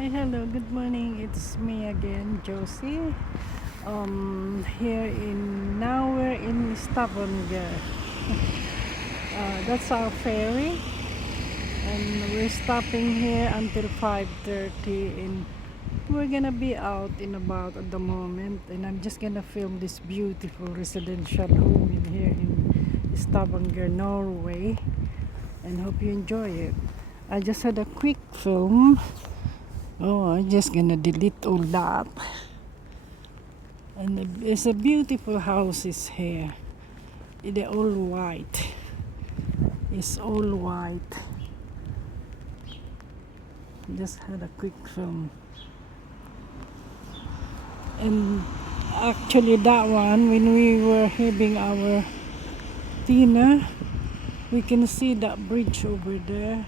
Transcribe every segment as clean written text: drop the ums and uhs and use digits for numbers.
Hi, hello, good morning. It's me again, Josie. Here now we're in Stavanger. That's our ferry, and we're stopping here until 5:30. And we're gonna be out in about at the moment. And I'm just gonna film this beautiful residential home in here in Stavanger, Norway. And hope you enjoy it. I just had a quick film. Oh, I'm just gonna delete all that. And it's a beautiful houses here. They're all white. It's all white. Just had a quick film. And actually that one, when we were having our dinner, we can see that bridge over there.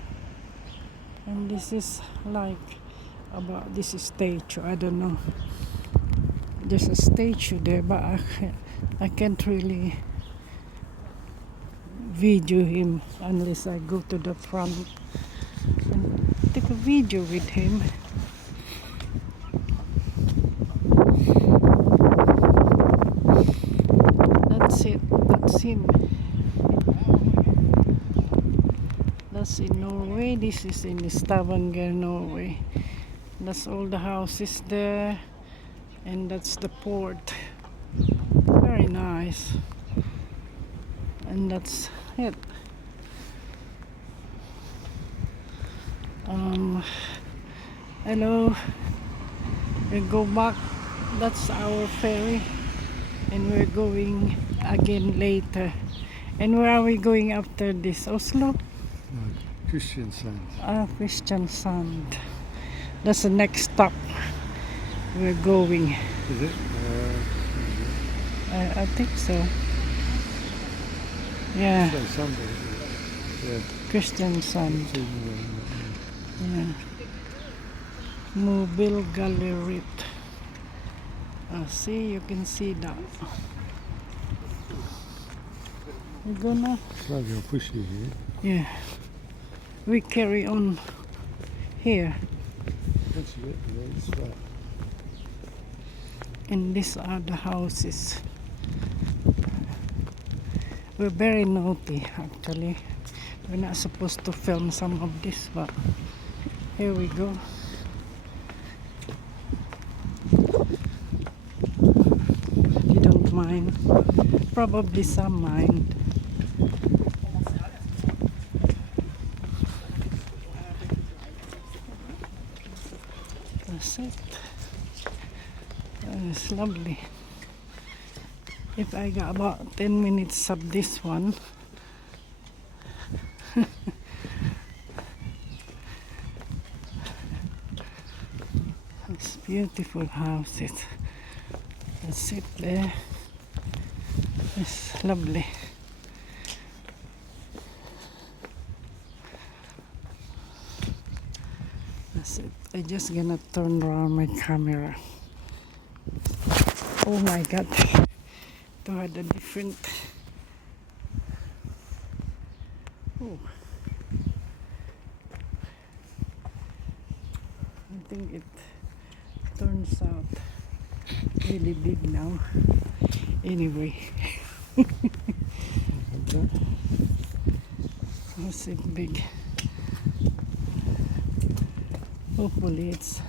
And this is like about this statue. I don't know. There's a statue there, but I can't really video him unless I go to the front and take a video with him. That's it. That's him. That's in Norway. This is in Stavanger, Norway. That's all the houses there. And that's the port. Very nice. And that's it. Hello. We go back. That's our ferry. And we're going again later. And where are we going after this? Oslo? Kristiansand. Kristiansand. That's the next stop. We're going. Is it? I think so. Yeah. Yeah. Kristiansand. Yeah. Mobile Gallery. See, you can see that. We're gonna. Yeah. We carry on here. And these are the houses. We're very naughty actually. We're not supposed to film some of this, but here we go. You don't mind? Probably some mind. That's it. It's lovely. If I got about 10 minutes of this one, it's beautiful houses. That's it there. It's lovely. That's it. I just gonna turn around my camera. Oh my god. To had a different. Oh. I think it turns out really big now. Anyway. Was it big? Hopefully it's